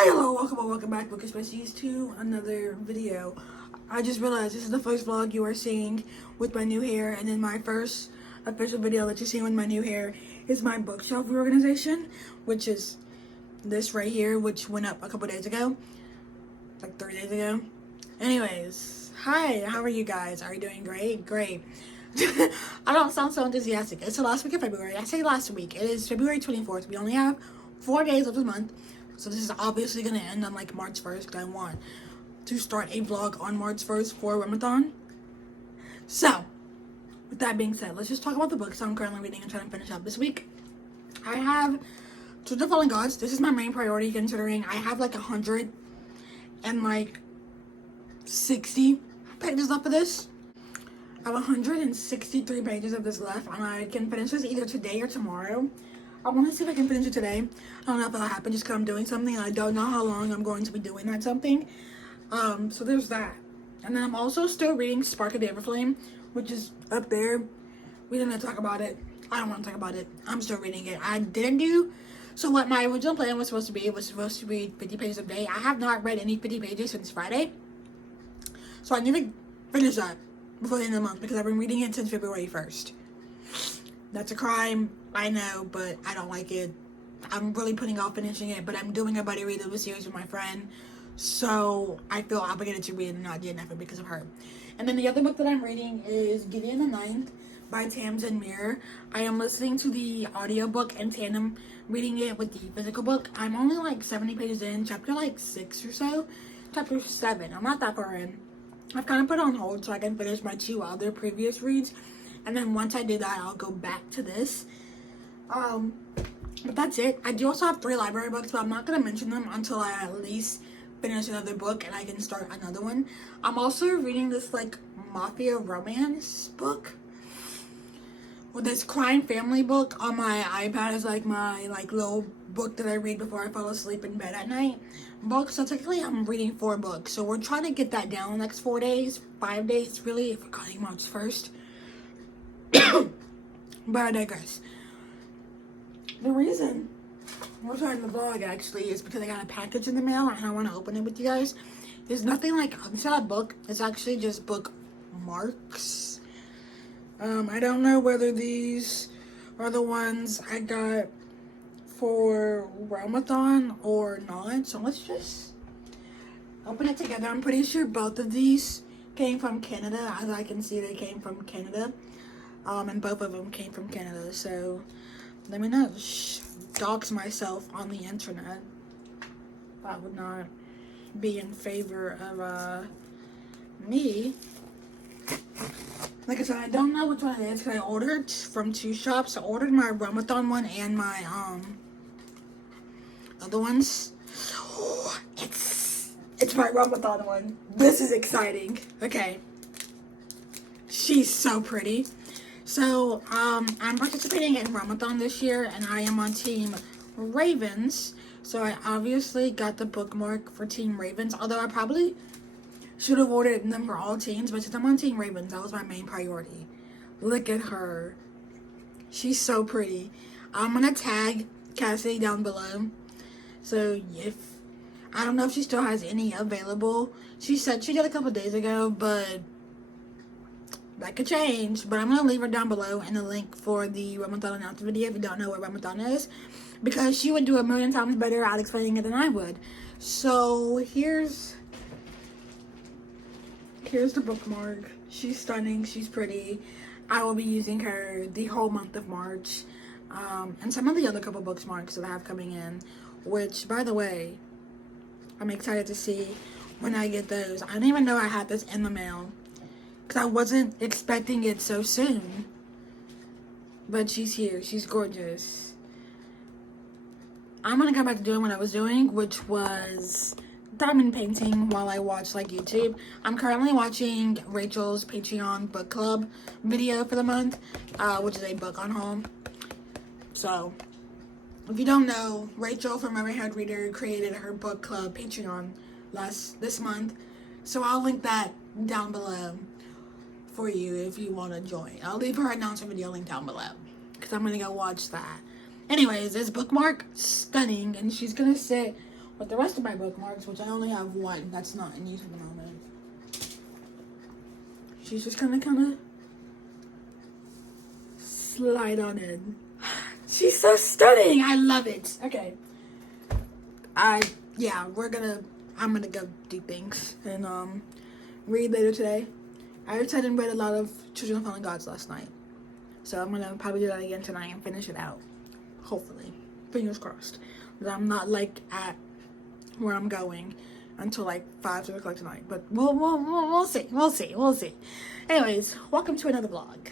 Hello, welcome back, Book Species, to another video. I just realized this is the first vlog you are seeing with my new hair, and then my first official video that you're seeing with my new hair is my bookshelf reorganization, which is this right here, which went up a couple days ago, like 3 days ago. Anyways, hi, how are you guys? Are you doing great? Great. I don't sound so enthusiastic. It's the last week of February. I say last week. It is February 24th. We only have 4 days of the month. So this is obviously going to end on like March 1st because I want to start a vlog on March 1st for Ramadan. So, with that being said, let's just talk about the books I'm currently reading and trying to finish up this week. I have To the Fallen Gods. This is my main priority considering I have like 160 pages left of this. I have 163 pages of this left, and I can finish this either today or tomorrow. I want to see if I can finish it today. I don't know if that'll happen just because I'm doing something and I don't know how long I'm going to be doing that something. So there's that. And then I'm also still reading Spark of the Everflame, which is up there. We didn't talk about it. I don't want to talk about it. I'm still reading it. I didn't do... So what my original plan was supposed to be was supposed to read 50 pages a day. I have not read any 50 pages since Friday. So I need to finish that before the end of the month because I've been reading it since February 1st. That's a crime, I know, but I don't like it. I'm really putting off finishing it, but I'm doing a buddy read of a series with my friend, so I feel obligated to read it and not do nothing because of her. And then the other book that I'm reading is Gideon the Ninth by Tamsin Muir. I am listening to the audiobook in tandem, reading it with the physical book. I'm only like 70 pages in, chapter like 6 or so. Chapter 7, I'm not that far in. I've kind of put it on hold so I can finish my 2 other previous reads. And then once I do that, I'll go back to this. But that's it. I do also have 3 library books, but I'm not going to mention them until I at least finish another book and I can start another one. I'm also reading this, like, mafia romance book. Well, this crime family book on my iPad is, like, my, like, little book that I read before I fall asleep in bed at night. So technically I'm reading 4 books. So we're trying to get that down in the next 4 days, 5 days, really, if we're cutting March 1st. But I digress. The reason we're starting the vlog actually is because I got a package in the mail and I want to open it with you guys. There's nothing like, it's not a book, it's actually just bookmarks. I don't know whether these are the ones I got for Ramadan or not, so let's just open it together. I'm pretty sure both of these came from Canada. As I can see, they came from Canada. And both of them came from Canada, so let me not dox myself on the internet. That would not be in favor of me. Like I said, I don't know which one it is because I ordered from 2 shops. I ordered my Ramadan one and my other ones. It's my Ramadan one. This is exciting. Okay. She's so pretty. So, I'm participating in Ramadan this year, and I am on Team Ravens. So, I obviously got the bookmark for Team Ravens, although I probably should have ordered them for all teams, but since I'm on Team Ravens, that was my main priority. Look at her. She's so pretty. I'm going to tag Cassie down below. So, I don't know if she still has any available. She said she did a couple days ago, but that could change, but I'm going to leave her down below in the link for the Ramadan announcement video if you don't know what Ramadan is, because she would do a million times better at explaining it than I would. So here's the bookmark. She's stunning, she's pretty. I will be using her the whole month of March, and some of the other couple bookmarks that I have coming in, which, by the way, I'm excited to see when I get those. I didn't even know I had this in the mail, because I wasn't expecting it so soon. But she's here. She's gorgeous. I'm going to come back to doing what I was doing, which was diamond painting while I watch like YouTube. I'm currently watching Rachel's Patreon book club video for the month, which is a book on haul. So, if you don't know, Rachel from Every Hard Reader created her book club Patreon this month. So I'll link that down below for you if you want to join. I'll leave her announcement video link down below because I'm going to go watch that. Anyways, this bookmark, stunning, and she's going to sit But the rest of my bookmarks, which I only have one, that's not in use at the moment. She's just gonna kind of slide on in. She's so stunning. I love it. Okay. I'm gonna go do things and read later today. I tried and read a lot of Children of Fallen Gods last night, so I'm gonna probably do that again tonight and finish it out. Hopefully, fingers crossed. But I'm not like at where I'm going until like 5-6 o'clock tonight. But we'll see. Anyways, welcome to another vlog.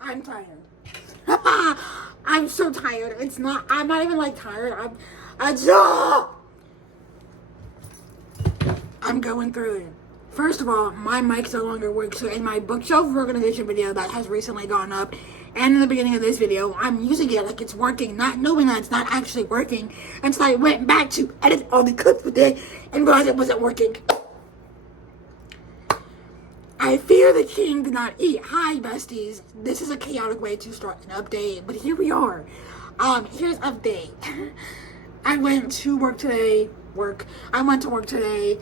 I'm tired. I'm so tired. I'm not even like tired. I'm going through it. First of all, my mic no longer works. So in my bookshelf organization video that has recently gone up, and in the beginning of this video, I'm using it like it's working, not knowing that it's not actually working, until I went back to edit all the clips with it and realized it wasn't working. I fear the king did not eat. Hi, besties. This is a chaotic way to start an update, but here we are. Here's update. I went to work today. I went to work today.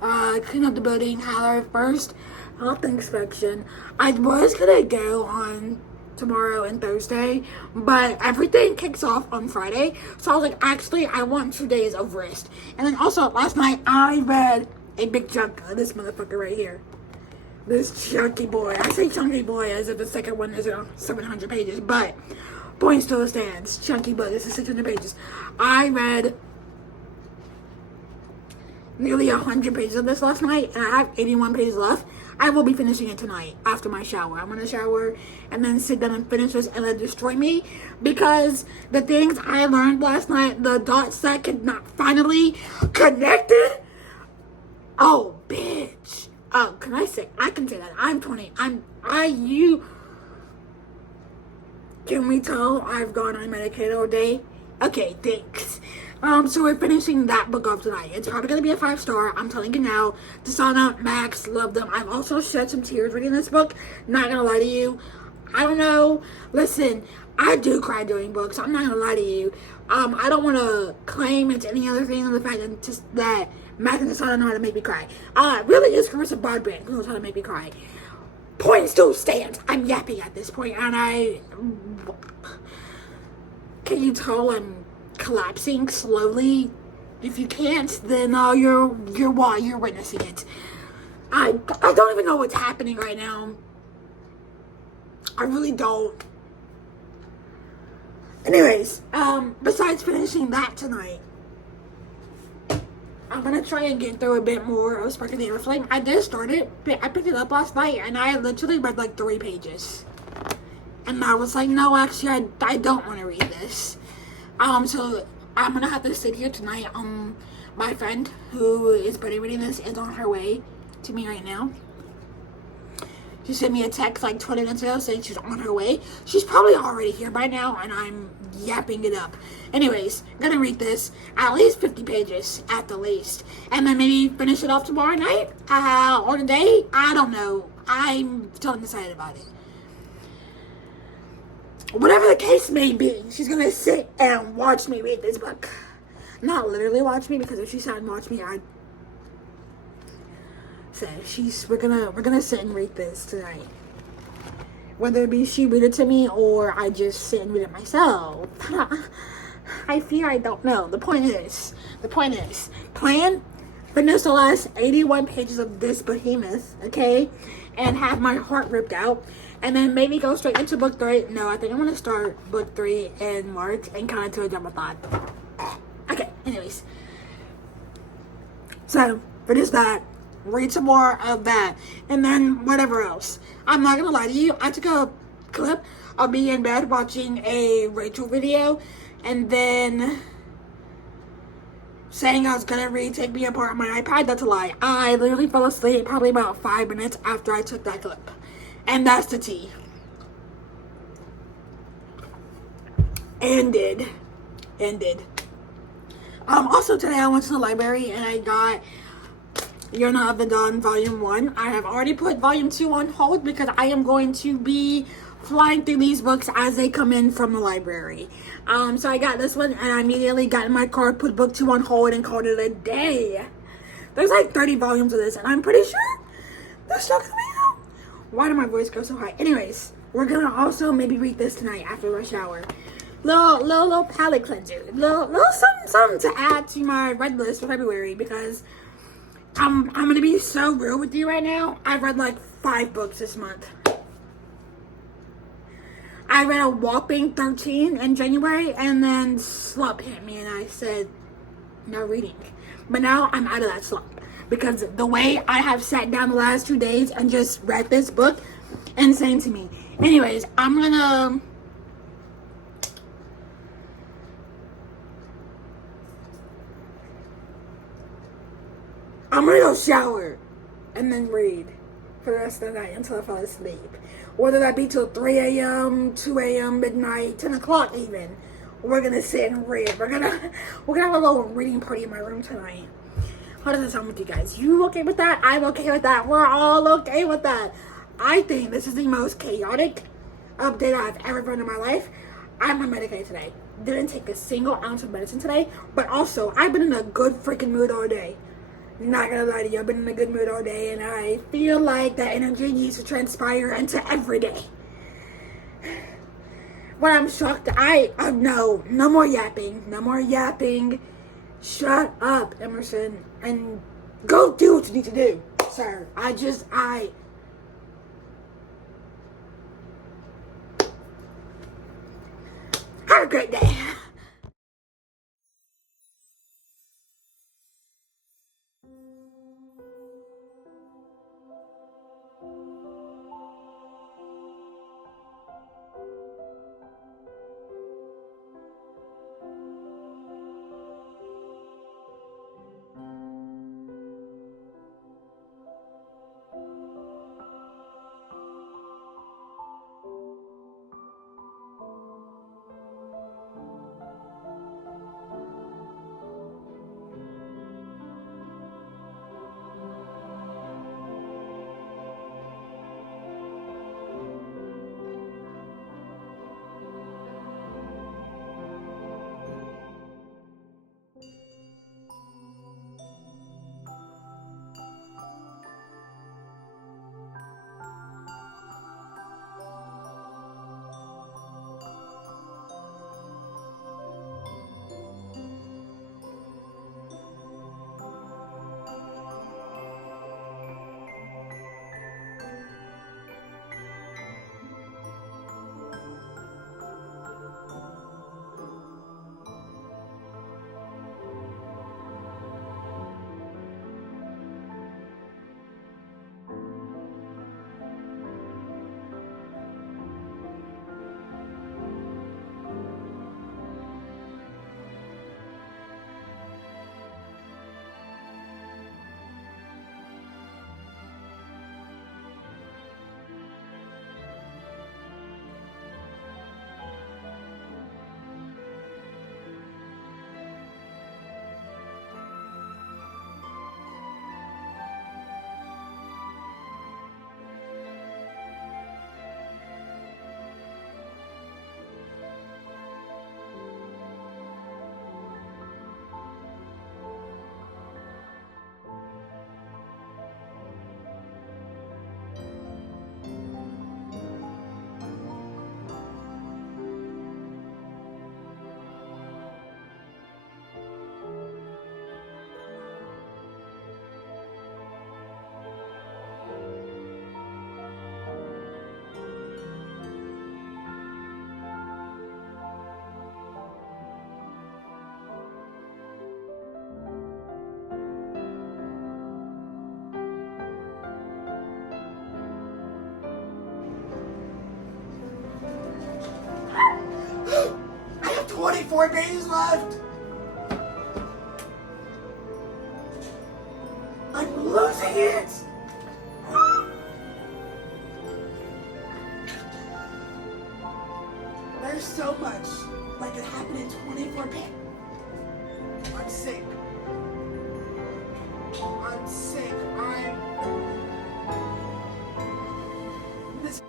Cleaned up the building. Had our first health inspection. I was gonna go on tomorrow and Thursday, but everything kicks off on Friday. So I was like, actually, I want 2 days of rest. And then also last night I read a big chunk of this motherfucker right here. This chunky boy. I say chunky boy as if the second one is 700 pages, but point still stands. Chunky book. This is 600 pages. I read nearly 100 pages of this last night, and I have 81 pages left. I will be finishing it tonight after my shower. I'm gonna shower and then sit down and finish this and let it destroy me, because the things I learned last night, the dots that could not finally connected. Oh, bitch. Oh, can I say? I can say that. I'm 20. Can we tell I've gone unmedicated all day? Okay, thanks. So we're finishing that book off tonight. It's probably gonna be a 5-star. I'm telling you now. Desana, Max, love them. I've also shed some tears reading this book. Not gonna lie to you. I don't know. Listen, I do cry during books. I'm not gonna lie to you. I don't want to claim it's any other thing than the fact that just that Max and Desana know how to make me cry. Really, it's Carissa Broadbent who knows how to make me cry. Point still stands. I'm yapping at this point, and can you tell I'm collapsing slowly? If you can't, then you're witnessing it. I don't even know what's happening right now. I really don't. Anyways, besides finishing that tonight, I'm gonna try and get through a bit more of Sparking the Airflame. I did start it, but I picked it up last night, and I literally read like 3 pages. And I was like, no, actually, I don't want to read this. So I'm gonna have to sit here tonight. My friend who is reading this is on her way to me right now. She sent me a text like 20 minutes ago saying she's on her way. She's probably already here by now, and I'm yapping it up. Anyways, I'm gonna read this at least 50 pages at the least, and then maybe finish it off tomorrow night or today. I don't know. I'm still undecided about it. Whatever the case may be, she's gonna sit and watch me read this book. Not literally watch me, because if she sat and watched me, I'd say we're gonna sit and read this tonight. Whether it be she read it to me or I just sit and read it myself. I fear I don't know. The point is, plan, finish the last 81 pages of this behemoth, okay? And have my heart ripped out. And then maybe go straight into book 3. No, I think I'm going to start book 3 in March and kind of do a double thought. Okay, anyways. So, finish that. Read some more of that. And then whatever else. I'm not going to lie to you. I took a clip of me in bed watching a Rachel video. And then saying I was going to read Take Me Apart on my iPad. That's a lie. I literally fell asleep probably about 5 minutes after I took that clip. And that's the tea. Ended. Also today I went to the library and I got You're Not of the Dawn Volume 1. I have already put Volume 2 on hold because I am going to be flying through these books as they come in from the library. So I got this one and I immediately got in my car, put book 2 on hold, and called it a day. There's like 30 volumes of this, and I'm pretty sure they're still coming out. Why did my voice go so high? Anyways, we're gonna also maybe read this tonight after our shower. Little palate cleanser. Little something to add to my read list for February, because I'm gonna be so real with you right now. I've read like 5 books this month. I read a whopping 13 in January, and then slump hit me, and I said, no reading. But now I'm out of that slump, because the way I have sat down the last 2 days and just read this book, insane to me. Anyways, I'm gonna go shower and then read for the rest of the night until I fall asleep. Whether that be till 3 a.m., 2 a.m., midnight, 10 o'clock even. We're gonna sit and read. We're gonna have a little reading party in my room tonight. How does it sound with you guys? You okay with that? I'm okay with that. We're all okay with that. I think this is the most chaotic update I've ever done in my life. I'm on Medicaid today. Didn't take a single ounce of medicine today, but also I've been in a good freaking mood all day. Not gonna lie to you, I've been in a good mood all day, and I feel like that energy needs to transpire into every day. When I'm shocked, no more yapping, no more yapping. Shut up, Emerson, and go do what you need to do, sir. Have a great day. I have 24 days left. I'm losing it. There's so much that could happen in 24 days. I'm sick. I'm sick. This.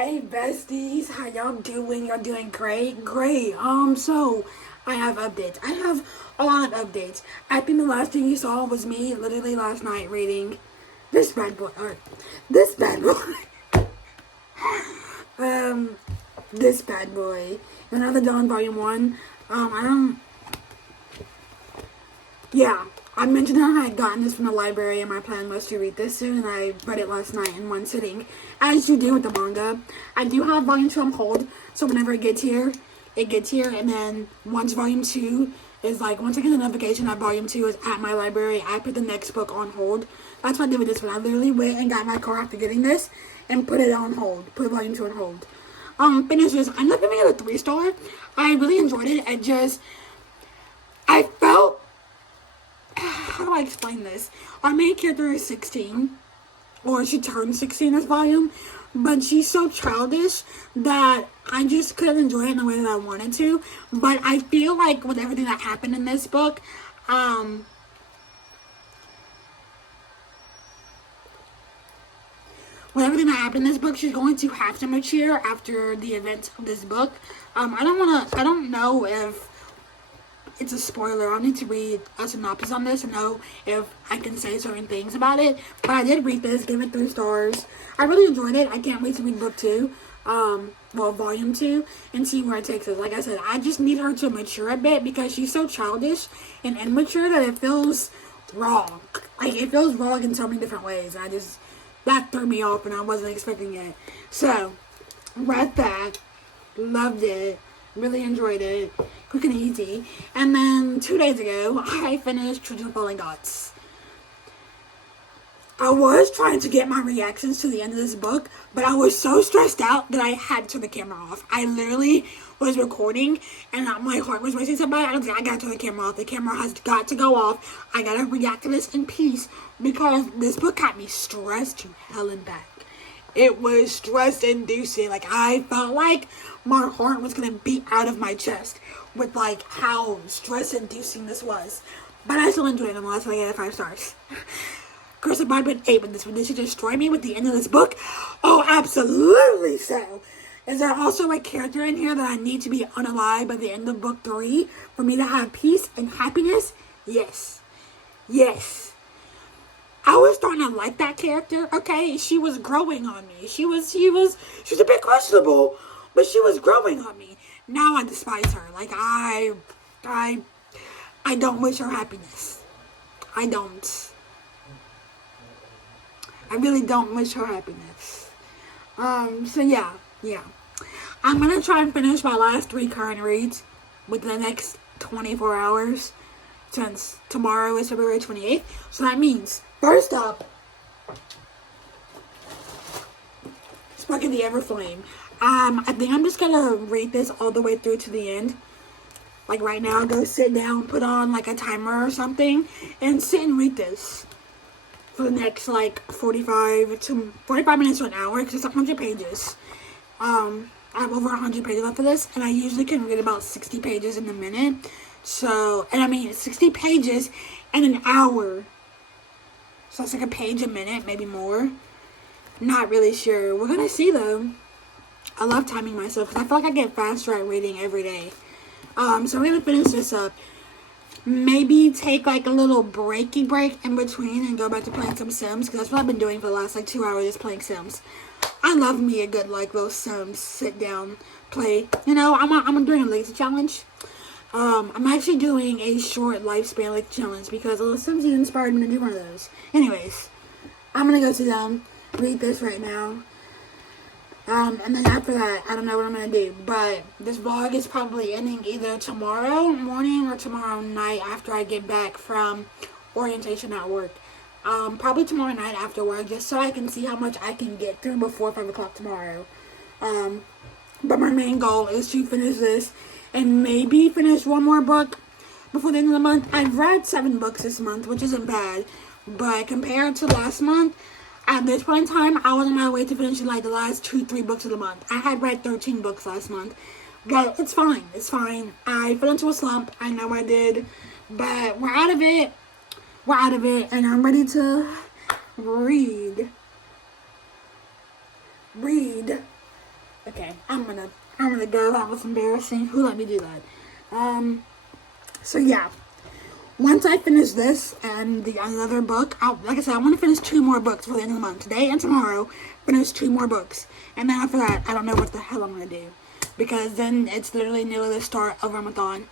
Hey besties, how y'all doing? Y'all doing great? Great. So I have updates. I have a lot of updates. I think the last thing you saw was me literally last night reading this bad boy. Or this bad boy. um, this bad boy. Another Dawn Volume 1. I don't. Yeah. I mentioned how I had gotten this from the library and my plan was to read this soon, and I read it last night in one sitting, as you do with the manga. I do have Volume 2 on hold, so whenever it gets here, and then once Volume 2 is like, once I get the notification that Volume 2 is at my library, I put the next book on hold. That's what I did with this one. I literally went and got my car after getting this and put it on hold, put Volume 2 on hold. Finished this. I'm not giving it a 3-star. I really enjoyed it. I felt, how do I explain this? Our main character is 16, or she turned 16 this volume, but she's so childish that I just couldn't enjoy it in the way that I wanted to. But I feel like with everything that happened in this book, she's going to have to mature after the events of this book. I don't know if it's a spoiler. I'll need to read a synopsis on this to know if I can say certain things about it. But I did read this, give it 3 stars. I really enjoyed it. I can't wait to read book 2, volume 2, and see where it takes us. Like I said, I just need her to mature a bit because she's so childish and immature that it feels wrong. Like, it feels wrong in so many different ways. That threw me off and I wasn't expecting it. So, read that, loved it, really enjoyed it, quick and easy. And then 2 days ago, I finished Children of Fallen Gods. I was trying to get my reactions to the end of this book, but I was so stressed out that I had to turn the camera off. I literally was recording and my heart was racing so bad. I was like, I gotta turn the camera off. The camera has got to go off. I gotta react to this in peace because this book got me stressed to hell and back. It was stress inducing. Like, I felt like my heart was gonna beat out of my chest with like how stress inducing this was. But I still enjoyed it nonetheless, so I gave it 5 stars. Curse of might have been 8 with this one. Did she destroy me with the end of this book? Oh, absolutely so. Is there also a character in here that I need to be unalive by the end of book 3 for me to have peace and happiness? Yes. Yes. I was starting to like that character. Okay, she was growing on me. She was a bit questionable, but she was growing on me. Now I despise her. Like, I don't wish her happiness. I don't. I really don't wish her happiness. So yeah. I'm gonna try and finish my last 3 current reads within the next 24 hours, since tomorrow is February 28th. So that means, first up, Sparking the Everflame. I think I'm just gonna read this all the way through to the end. Like right now, go sit down, put on like a timer or something, and sit and read this for the next like 45 minutes to an hour, because it's 100 pages. I have over 100 pages left of this, and I usually can read about 60 pages in a minute. So, and I mean 60 pages in an hour. So that's like a page a minute, maybe more. Not really sure. We're gonna see though. I love timing myself because I feel like I get faster at reading every day. So I'm gonna finish this up. Maybe take like a little break in between and go back to playing some Sims, because that's what I've been doing for the last like 2 hours, is playing Sims. I love me a good like little Sims sit down play. You know, I'm doing a lazy challenge. I'm actually doing a short lifespan like challenge because little Sims inspired me to do one of those. Anyways, I'm gonna go sit down, read this right now. And then after that, I don't know what I'm going to do. But this vlog is probably ending either tomorrow morning or tomorrow night after I get back from orientation at work. Probably tomorrow night after work, just so I can see how much I can get through before 5 o'clock tomorrow. But my main goal is to finish this and maybe finish one more book before the end of the month. I've read 7 books this month, which isn't bad. But compared to last month, at this point in time, I was on my way to finishing like the last 2-3 books of the month. I had read 13 books last month, but it's fine. It's fine. I fell into a slump. I know I did, but we're out of it. We're out of it, and I'm ready to read Okay, I'm gonna go. That was embarrassing. Who let me do that? So yeah. Once I finish this and the another book, like I said, I want to finish 2 more books for the end of the month. Today and tomorrow, finish 2 more books. And then after that, I don't know what the hell I'm going to do. Because then it's literally nearly the start of Ramadan.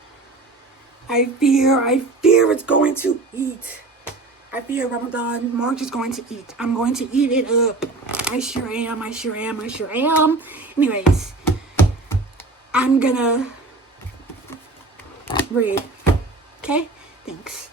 I fear it's going to eat. I fear Ramadan, March is going to eat. I'm going to eat it up. I sure am, I sure am, I sure am. Anyways, I'm gonna read. Okay? Thanks.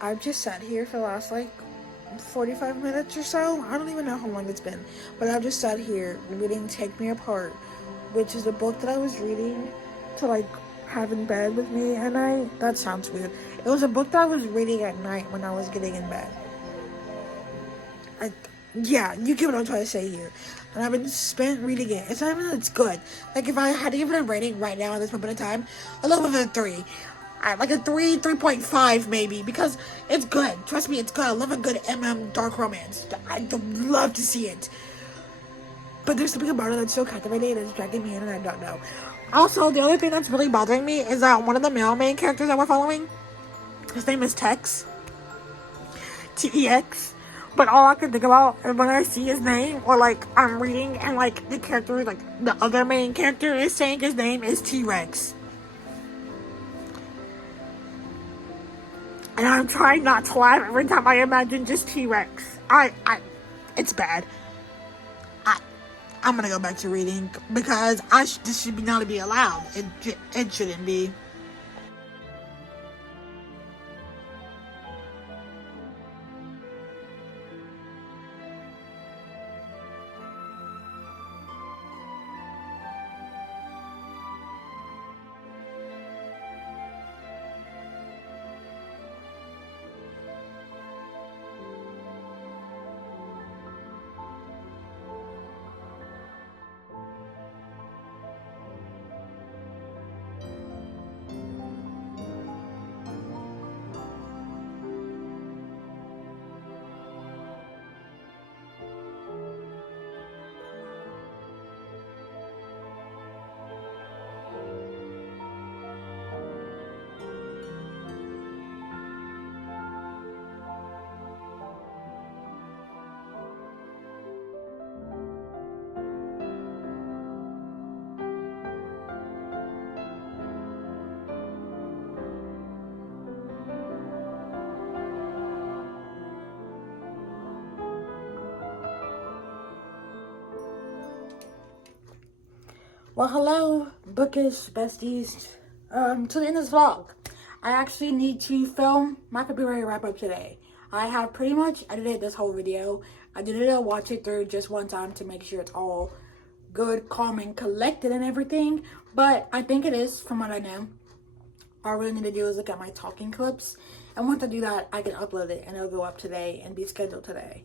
I've just sat here for the last like 45 minutes or so. I don't even know how long it's been, but I've just sat here reading Take Me Apart, which is a book that I was reading to like have in bed with me, and that sounds weird. It was a book that I was reading at night when I was getting in bed. Yeah, you get what I'm trying to say here. And I've been spent reading it. It's not even that it's good. Like, if I had to give it a rating right now at this moment in time, a little bit of a 3. Like a 3.5 maybe, because it's good. Trust me, it's good. I love a good dark romance. I'd love to see it. But there's something about it that's so captivating and it's dragging me in, and I don't know. Also, the other thing that's really bothering me is that one of the male main characters that we're following, his name is Tex. Tex. But all I can think about is when I see his name, or like I'm reading and like the character, like the other main character is saying his name is T-Rex. And I'm trying not to laugh every time I imagine just T-Rex. It's bad. I'm gonna go back to reading because this should not be allowed. It shouldn't be. Well, hello, bookish besties. To the end of this vlog, I actually need to film my February wrap up today. I have pretty much edited this whole video. I did watch it through just one time to make sure it's all good, calm, and collected and everything. But I think it is, from what I know. All I really need to do is look at my talking clips. And once I do that, I can upload it and it'll go up today and be scheduled today.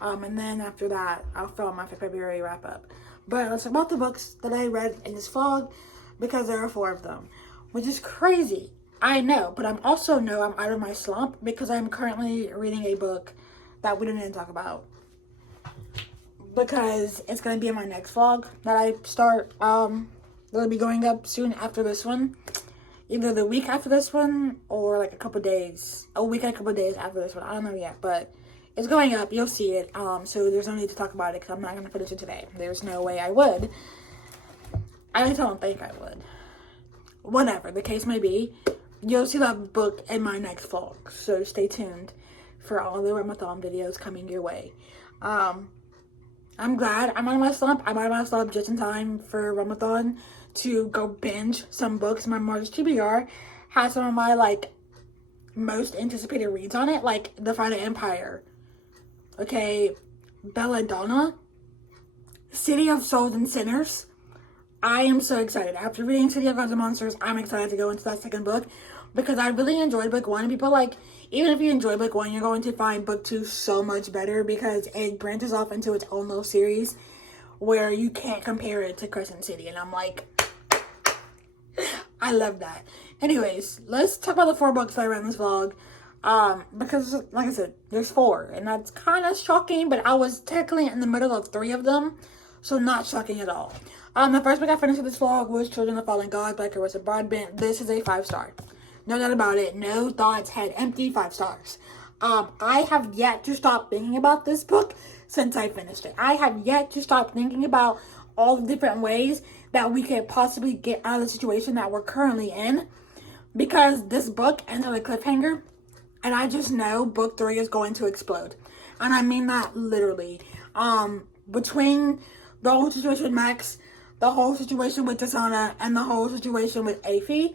And then after that, I'll film my February wrap up. But let's talk about the books that I read in this vlog, because there are 4 of them, which is crazy. I know, but I'm out of my slump because I'm currently reading a book that we didn't talk about, because it's going to be in my next vlog that I start. It'll be going up soon after this one, either the week after this one or like a week and a couple days after this one. I don't know yet, but it's going up. You'll see it. So there's no need to talk about it because I'm not going to finish it today. There's no way I would. I just don't think I would. Whatever the case may be, you'll see that book in my next vlog. So stay tuned for all the Ramathon videos coming your way. I'm glad I'm out of my slump. I'm out of my slump just in time for Ramathon to go binge some books. My March TBR has some of my like most anticipated reads on it, like The Final Empire. Okay, Belladonna, City of Souls and Sinners. I am so excited. After reading City of Gods and Monsters, I'm excited to go into that second book because I really enjoyed book 1. People like, even if you enjoy book 1, you're going to find book 2 so much better because it branches off into its own little series where you can't compare it to Crescent City. And I'm like, I love that. Anyways, let's talk about the 4 books that I read in this vlog. Because, like I said, there's 4, and that's kind of shocking, but I was technically in the middle of 3 of them, so not shocking at all. The first book I finished with this vlog was Children of Fallen Gods by Carissa Broadbent. This is a 5-star. No doubt about it. No thoughts, head empty, 5 stars. I have yet to stop thinking about this book since I finished it. I have yet to stop thinking about all the different ways that we could possibly get out of the situation that we're currently in, because this book ends on a cliffhanger. And I just know book 3 is going to explode. And I mean that literally. Between the whole situation with Max, the whole situation with Tasana, and the whole situation with Aphie,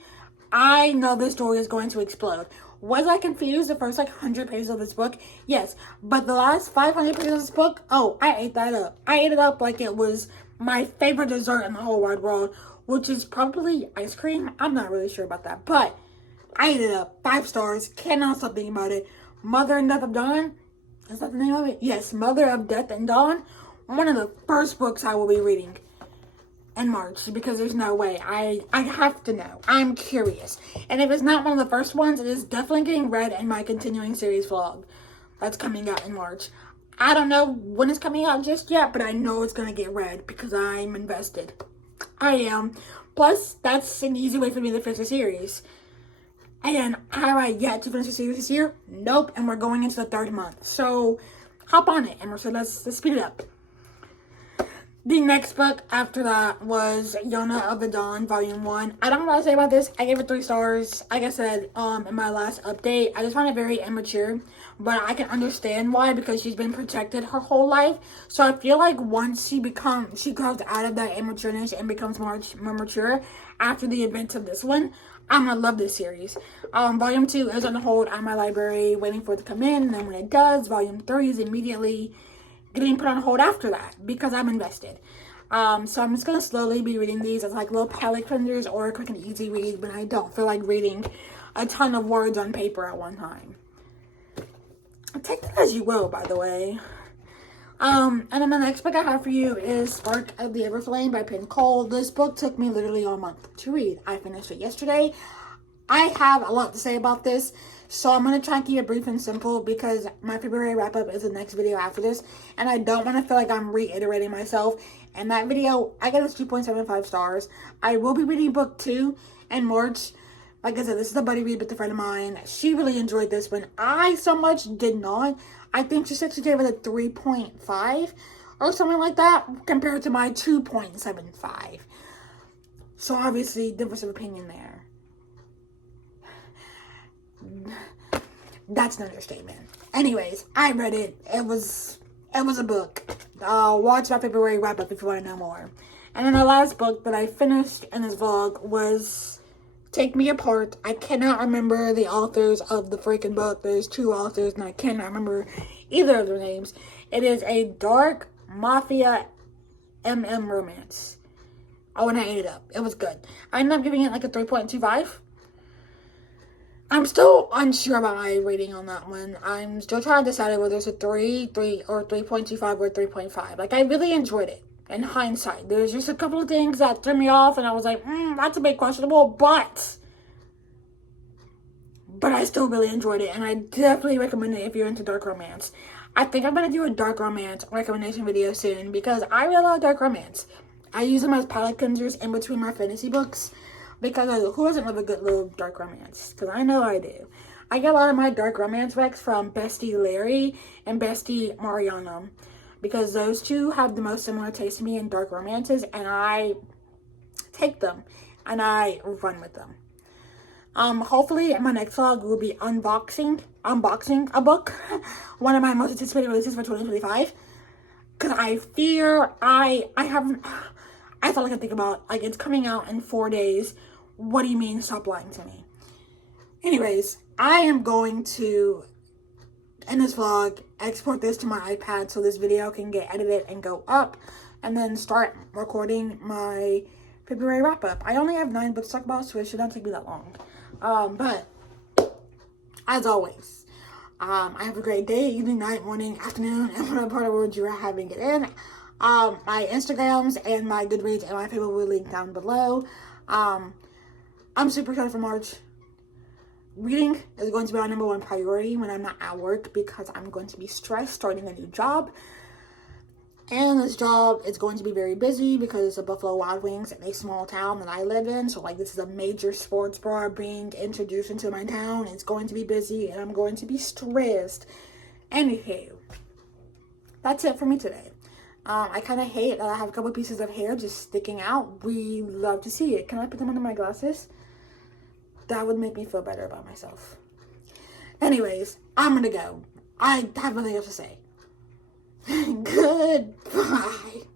I know this story is going to explode. Was I confused the first like 100 pages of this book? Yes. But the last 500 pages of this book, oh, I ate that up. I ate it up like it was my favorite dessert in the whole wide world, which is probably ice cream. I'm not really sure about that, but I ate it up. 5 stars. Cannot stop thinking about it. Mother and Death of Dawn. Is that the name of it? Yes, Mother of Death and Dawn. One of the first books I will be reading in March, because there's no way. I have to know. I'm curious. And if it's not one of the first ones, it is definitely getting read in my continuing series vlog that's coming out in March. I don't know when it's coming out just yet, but I know it's going to get read because I'm invested. I am. Plus, that's an easy way for me to finish the series. And have I yet to finish the series this year? Nope. And we're going into the 3rd month. So, hop on it. And so let's speed it up. The next book after that was Yona of the Dawn, Volume 1. I don't know what to say about this. I gave it 3 stars. Like I said in my last update, I just found it very immature. But I can understand why, because she's been protected her whole life. So I feel like once she grows out of that immatureness and becomes more mature after the events of this one, I'm going to love this series. Volume 2 is on hold at my library, waiting for it to come in. And then when it does, Volume 3 is immediately getting put on hold after that because I'm invested. So I'm just going to slowly be reading these as like little palate cleansers or a quick and easy read when I don't feel like reading a ton of words on paper at one time. Take that as you will, by the way. And then the next book I have for you is Spark of the Everflame by Penn Cole. This book took me literally a month to read. I finished it yesterday. I have a lot to say about this, so I'm going to try and keep it brief and simple because my February wrap-up is the next video after this, and I don't want to feel like I'm reiterating myself. And that video, I get this 2.75 stars. I will be reading book 2 in March. Like I said, this is a buddy read with a friend of mine. She really enjoyed this one. I so much did not. I think she said she gave it a 3.5 or something like that compared to my 2.75. So obviously, difference of opinion there. That's an understatement. Anyways, I read it. It was a book. Watch my February wrap up if you want to know more. And then the last book that I finished in this vlog was Take Me Apart. I cannot remember the authors of the freaking book. There's 2 authors and I cannot remember either of their names. It is a dark mafia romance. Oh, and I ate it up. It was good. I ended up giving it like a 3.25. I'm still unsure about my rating on that one. I'm still trying to decide whether it's a 3, or 3.25 or 3.5. Like, I really enjoyed it in hindsight. There's just a couple of things that threw me off, and I was like, that's a bit questionable, but I still really enjoyed it, and I definitely recommend it if you're into dark romance. I think I'm going to do a dark romance recommendation video soon, because I really love dark romance. I use them as palette cleansers in between my fantasy books. Because who doesn't love a good little dark romance? Because I know I do. I get a lot of my dark romance recs from Bestie Larry and Bestie Mariana. Because those 2 have the most similar taste to me in dark romances. And I take them. And I run with them. Hopefully in my next vlog we'll be unboxing a book. One of my most anticipated releases for 2025. Because I fear I thought I could think about, like, it's coming out in 4 days. What do you mean, stop lying to me? Anyways, I am going to, in this vlog, export this to my iPad so this video can get edited and go up. And then start recording my February wrap-up. I only have 9 books to talk about, so it should not take me that long. But, as always, I have a great day, evening, night, morning, afternoon, and whatever part of the world you're having it in. My Instagrams and my Goodreads and my Facebook will link down below. I'm super excited for March. Reading is going to be my #1 priority when I'm not at work because I'm going to be stressed starting a new job. And this job is going to be very busy because it's a Buffalo Wild Wings in a small town that I live in. So, like, this is a major sports bar being introduced into my town. It's going to be busy and I'm going to be stressed. Anywho, that's it for me today. I kind of hate that I have a couple pieces of hair just sticking out. We love to see it. Can I put them under my glasses? That would make me feel better about myself. Anyways, I'm gonna go. I have nothing else to say. Goodbye.